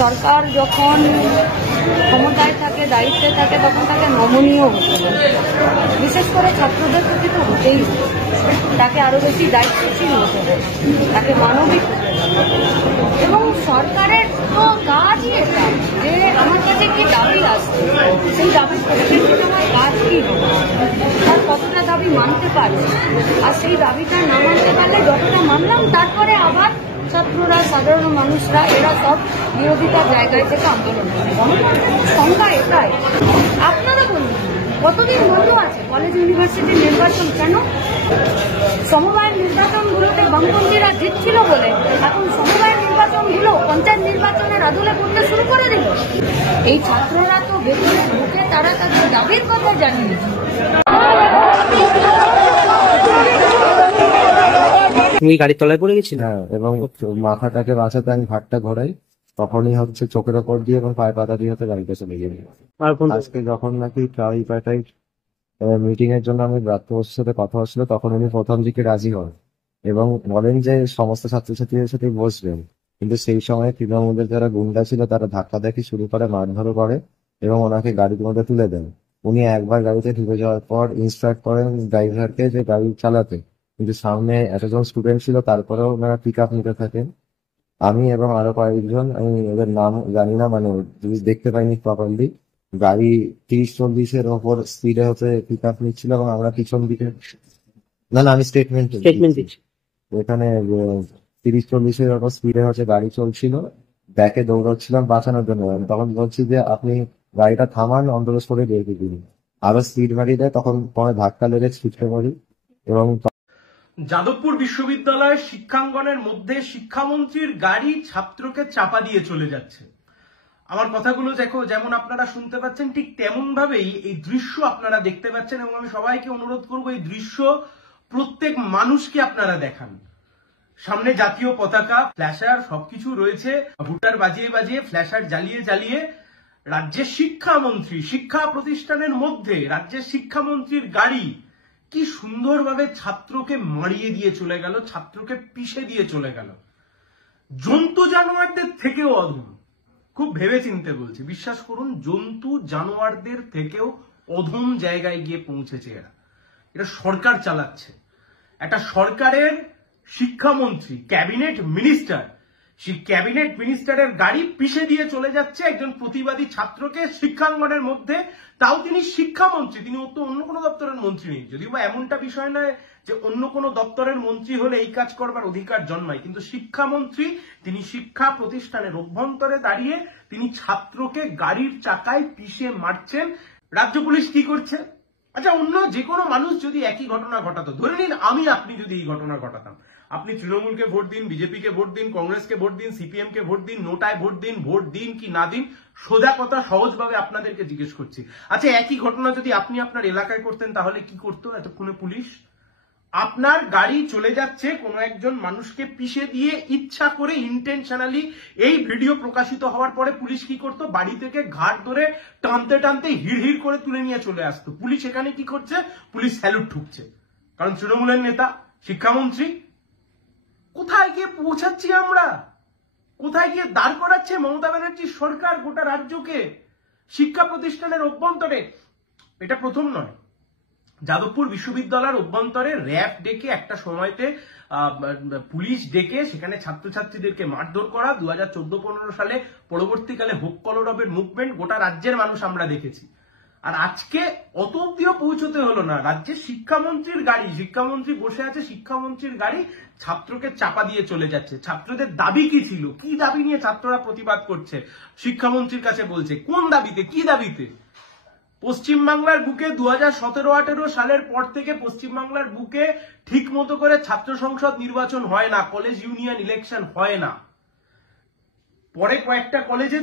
সরকার যখন ক্ষমতায় থাকে, দায়িত্বে থাকে, তখন তাকে নমনীয় হতে হবে। বিশেষ করে ছাত্রদের প্রতি তো হতেই হবে, তাকে আরো বেশি দায়িত্বশীল হতে হবে, তাকে মানবিক হতে হবে। এবং সরকারের তো কাজই এটা যে আমার কাছে কি দাবি আসছে, সেই দাবি পরিপ্রেক্ষিতে আমার কাজ কি হবে, তার কতটা দাবি মানতে পারে, আর সেই দাবিটা না মানতে পারলে যতটা মানলাম তারপরে আবার ছাত্ররা, সাধারণ মানুষরা এরা সব বিরোধিতার জায়গায় থেকে আন্দোলন করে। সংখ্যা এটাই। আপনারা বলুন, কতদিন বন্ধ আছে কলেজ ইউনিভার্সিটির নির্বাচন? কেন? সমবায় নির্বাচনগুলোতে বামপন্থীরা জিতছিল বলে এখন সমবায় নির্বাচনগুলো পঞ্চায়েত নির্বাচনের আদলে করতে শুরু করে দিল। এই ছাত্ররা তো ভেতরে ঢুকে তারা তাদের দাবির কথা জানিয়েছে। তুমি গাড়ির তলায় পড়ে গেছি? হ্যাঁ, এবং মাথাটাকে বাঁচাতে আমি ঘাটটা ঘোরাই, তখনই হচ্ছে চোখের ওপর দিয়ে এবং পায়ে পাতা দিয়ে হচ্ছে গাড়িটা চলে গেল। আজকে যখন নাকি ট্রাইপার্টাইট মিটিং এর জন্য আমি ব্রাত্য বসুর সাথে কথা হচ্ছিল, তখন উনি প্রথম দিকে রাজি হন এবং বলেন যে সমস্ত ছাত্রছাত্রীদের সাথে বসবেন, কিন্তু সেই সময় তৃণমূলের যারা গুন্ডা ছিল তারা ধাক্কাধাক্কি শুরু করে, মারধরও করে এবং ওনাকে গাড়ির মধ্যে তুলে দেন। উনি একবার গাড়িতে ঢুকে যাওয়ার পর ইনস্ট্রাক্ট করেন ড্রাইভারকে যে গাড়ি চালাতে, কিন্তু সামনে এতজন স্টুডেন্ট ছিল, তারপরেও ওনারা পিক আপ নিতে থাকেন। আমি এবং আরো কয়েকজন, আমি ওদের নাম জানি না, মানে দেখতে পাইনি প্রপারলি, গাড়ি 30-40-এর ওপর স্পিডে হচ্ছে পিক আপ নিচ্ছিল এবং আমরা পিছন দিকে, না আমি স্টেটমেন্ট দিচ্ছি, এখানে 30-40-এর ওপর স্পিডে হচ্ছে গাড়ি চলছিল, ব্যাকে দৌড়াচ্ছিলাম বাঁচানোর জন্য। তখন বলছি যে আপনি গাড়িটা থামান, অন্তত সরে বেরিয়ে দিন। আরো স্পিড বাড়িয়ে দেয়, তখন পরে ধাক্কা লেগে ছিটকে পড়ি। এবং যাদবপুর বিশ্ববিদ্যালয়ের শিক্ষাঙ্গনের মধ্যে শিক্ষামন্ত্রীর গাড়ি ছাত্রকে চাপা দিয়ে চলে যাচ্ছে। আমার কথাগুলো দেখো, যেমন আপনারা শুনতে পাচ্ছেন ঠিক তেমন ভাবেই এই দৃশ্য আপনারা দেখতে পাচ্ছেন, এবং আমি সবাইকে অনুরোধ করবো এই দৃশ্য প্রত্যেক মানুষকে আপনারা দেখান। সামনে জাতীয় পতাকা, ফ্ল্যাশার সবকিছু রয়েছে, ভুটার বাজিয়ে বাজিয়ে, ফ্ল্যাশার জ্বালিয়ে জ্বালিয়ে রাজ্যের শিক্ষামন্ত্রী, শিক্ষা প্রতিষ্ঠানের মধ্যে রাজ্যের শিক্ষামন্ত্রীর গাড়ি কি সুন্দরভাবে ছাত্রকে মারিয়ে দিয়ে চলে গেল, ছাত্রকে পিষে দিয়ে চলে গেল। জন্তু জানোয়ারদের থেকেও অধম, খুব ভেবে চিনতে বলছি, বিশ্বাস করুন, জন্তু জানোয়ারদের থেকেও অধম জায়গায় গিয়ে পৌঁছেছে এরা। এটা সরকার চালাচ্ছে, একটা সরকারের শিক্ষামন্ত্রী, ক্যাবিনেট মিনিস্টার, সেই ক্যাবিনেট মিনিস্টারের গাড়ি পিষে দিয়ে চলে যাচ্ছে একজন প্রতিবাদী ছাত্রকে শিক্ষাঙ্গনের মধ্যে, তাও তিনি শিক্ষামন্ত্রী, তিনি তো অন্য কোনো দপ্তরের মন্ত্রী নেই। যদিও বা এমনটা বিষয় নয় যে অন্য কোনো দপ্তরের মন্ত্রী হলে এই কাজ করবার অধিকার জন্মায়, কিন্তু শিক্ষামন্ত্রী তিনি শিক্ষা প্রতিষ্ঠানের অভ্যন্তরে দাঁড়িয়ে তিনি ছাত্রকে গাড়ির চাকায় পিষে মারছেন। রাজ্য পুলিশ কি করছে? আচ্ছা, অন্য যে কোনো মানুষ যদি একই ঘটনা ঘটাতো, ধরে নিন আপনি যদি এই ঘটনা ঘটাতাম, আপনি তৃণমূলকে ভোট দিন, বিজেপিকে ভোট দিন, কংগ্রেসকে ভোট দিন, সিপিএম কে ভোট দিন, নোটায় ভোট দিন কি না দিন, সোজা কথা সহজভাবে আপনাদেরকে জিজ্ঞেস করছি। আচ্ছা, একই ঘটনা যদি আপনি আপনার এলাকায় করতেন তাহলে কি করতো এতক্ষণে পুলিশ? আপনার গাড়ি চলে যাচ্ছে, কোনো একজন মানুষকে পিষে দিয়ে ইচ্ছা করে ইন্টেনশনালি, এই ভিডিও প্রকাশিত হওয়ার পরে পুলিশ কি করতো? বাড়ি থেকে ঘাট ধরে টানতে টানতে হিড় করে তুলে নিয়ে চলে আসতো। পুলিশ এখানে কি করছে? পুলিশ স্যালুট ঠুকছে, কারণ তৃণমূলের নেতা শিক্ষামন্ত্রী। কোথায় গিয়ে পৌঁছাচ্ছি আমরা? কোথায় গিয়ে দাঁড় করাচ্ছে মমতা ব্যানার্জির সরকার গোটা রাজ্যকে শিক্ষা প্রতিষ্ঠানের অভ্যন্তরে? এটা প্রথম নয়, যাদবপুর বিশ্ববিদ্যালয়ের অভ্যন্তরে র্যাব ডেকে একটা সময়তে পুলিশ ডেকে সেখানে ছাত্রছাত্রীদেরকে মারধর করা 2014-15 সালে, পরবর্তীকালে হোক কলরবের মুভমেন্ট, গোটা রাজ্যের মানুষ আমরা দেখেছি। আর আজকে অত অব্দিও পৌঁছতে হলো না, রাজ্যের শিক্ষামন্ত্রীর গাড়ি, শিক্ষামন্ত্রী বসে আছে, শিক্ষামন্ত্রীর গাড়ি ছাত্রকে চাপা দিয়ে চলে যাচ্ছে। ছাত্রদের দাবি কি ছিল? কি দাবি নিয়ে ছাত্ররা প্রতিবাদ করছে? শিক্ষামন্ত্রীর কাছে বলছে কোন দাবিতে, কি দাবিতে? পশ্চিমবাংলার বুকে 2017-18 সালের পর থেকে পশ্চিমবাংলার বুকে ঠিক মতো করে ছাত্র সংসদ নির্বাচন হয় না, কলেজ ইউনিয়ন ইলেকশন হয় না। পরে কয়েকটা কলেজে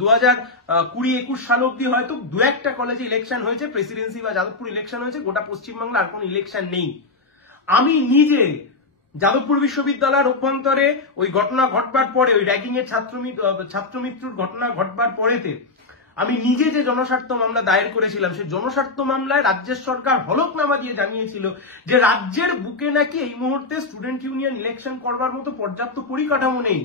2020-21 সাল অব্দি হয়তো দু একটা কলেজে ইলেকশন হয়েছে, প্রেসিডেন্সি বা যাদবপুর ইলেকশন হয়েছে, গোটা পশ্চিমবাংলা আর কোনো ইলেকশন নেই। আমি নিজে যাদবপুর বিশ্ববিদ্যালয়ের অভ্যন্তরে ওই ঘটনা ঘটবার পরে, ওই র্যাগিং এর ছাত্রমৃত্যুর ঘটনা ঘটবার পরেতে আমি নিজে যে জনস্বার্থ মামলা দায়ের করেছিলাম, সেই জনস্বার্থ মামলায় রাজ্যের সরকার হলফনামা দিয়ে জানিয়েছিল যে রাজ্যের বুকে নাকি এই মুহূর্তে স্টুডেন্ট ইউনিয়ন ইলেকশন করবার মতো পর্যাপ্ত পরিকাঠামো নেই।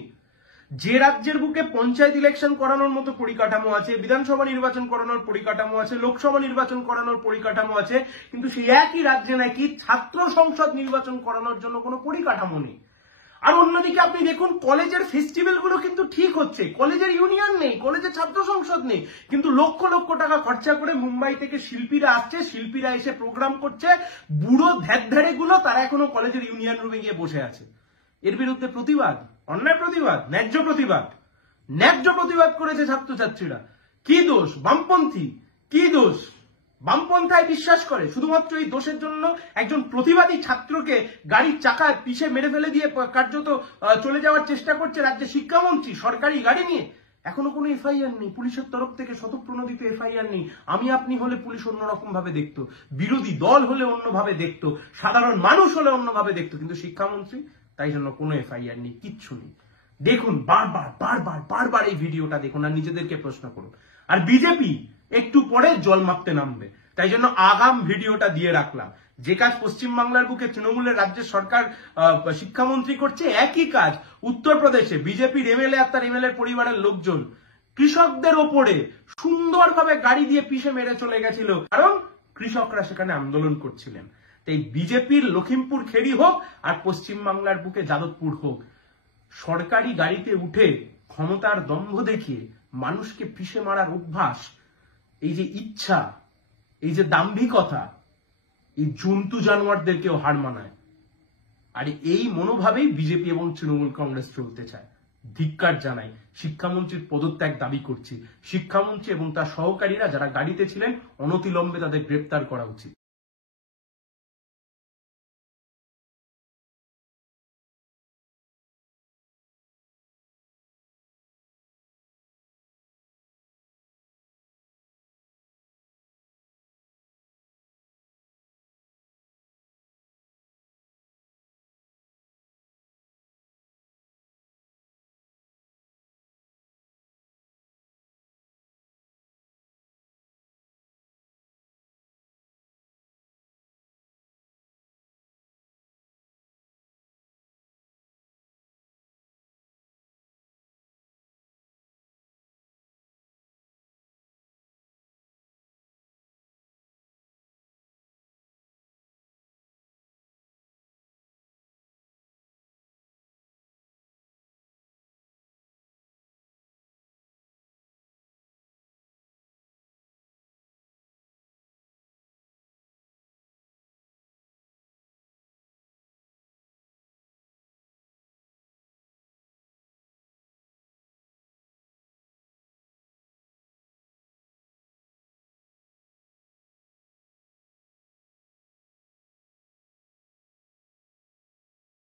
যে রাজ্যের বুকে পঞ্চায়েত ইলেকশন করানোর মতো পরিকাঠামো আছে, বিধানসভা নির্বাচন করানোর পরিকাঠামো আছে, লোকসভা নির্বাচন করানোর পরিকাঠামো আছে, কিন্তু সেই একই রাজ্যে নাকি ছাত্র সংসদ নির্বাচন করানোর জন্য কোনো পরিকাঠামো নেই। আর অন্যদিকে আপনি দেখুন কলেজের ফেস্টিভ্যাল গুলো কিন্তু ঠিক হচ্ছে, কলেজের ইউনিয়ন নেই, কলেজের ছাত্র সংসদ নেই, কিন্তু লক্ষ লক্ষ টাকা খরচা করে মুম্বাই থেকে শিল্পীরা আসছে, শিল্পীরা এসে প্রোগ্রাম করছে, বুড়ো ধ্যাড় গুলো তারা এখনো কলেজের ইউনিয়ন রুমে গিয়ে বসে আছে। এর বিরুদ্ধে প্রতিবাদ, অন্যায় প্রতিবাদ, ন্যায্য প্রতিবাদ, ন্যায্য প্রতিবাদ করেছে ছাত্রছাত্রীরা। কি দোষ বামপন্থী? কি দোষ? বামপন্থায় বিশ্বাস করে শুধুমাত্র এই দোষের জন্য একজন প্রতিবাদী ছাত্রকে গাড়ির চাকায় পিষে মেরে ফেলে দিয়ে কার্যত চলে যাওয়ার চেষ্টা করছে রাজ্যের শিক্ষামন্ত্রী সরকারি গাড়ি নিয়ে। এখনো কোনো এফআইআর নেই, পুলিশের তরফ থেকে স্বতঃপ্রণোদিত এফআইআর নেই। আমি আপনি হলে পুলিশ অন্যরকম ভাবে দেখতো, বিরোধী দল হলে অন্যভাবে দেখতো, সাধারণ মানুষ হলে অন্যভাবে দেখতো, কিন্তু শিক্ষামন্ত্রী তাই জন্য কোনো এফআইআর নেই, কিচ্ছু নেই। দেখুন বারবার বারবার বারবার এই ভিডিওটা দেখুন আর নিজেদেরকে প্রশ্ন করুন। আর বিজেপি একটু পরে জল মাপতে নামবে, তাই জন্য আগাম ভিডিওটা দিয়ে রাখলাম। যে কাজ পশ্চিমবাংলার বুকে তৃণমূলের রাজ্যের সরকার শিক্ষামন্ত্রী করছে, একই কাজ উত্তরপ্রদেশে বিজেপির এমএলএ আর তার এমএলএ পরিবারের লোকজন কৃষকদের ওপরে সুন্দরভাবে গাড়ি দিয়ে পিষে মেরে চলে গেছিল, কারণ কৃষকরা সেখানে আন্দোলন করছিলেন। তাই বিজেপির লখিমপুর খেড়ি হোক আর পশ্চিমবাংলার বুকে যাদবপুর হোক, সরকারি গাড়িতে উঠে ক্ষমতার দম্ভ দেখিয়ে মানুষকে পিষে মারার অভ্যাস, এই যে ইচ্ছা, এই যে দাম্ভিকতা, এই জন্তু জানোয়ারদেরকেও হার মানায়। আর এই মনোভাবেই বিজেপি এবং তৃণমূল কংগ্রেস চলতে চায়। ধিক্কার জানাই, শিক্ষামন্ত্রীর পদত্যাগ দাবি করছি। শিক্ষামন্ত্রী এবং তার সহকারীরা যারা গাড়িতে ছিলেন অনতিবিলম্বে তাদের গ্রেপ্তার করা উচিত।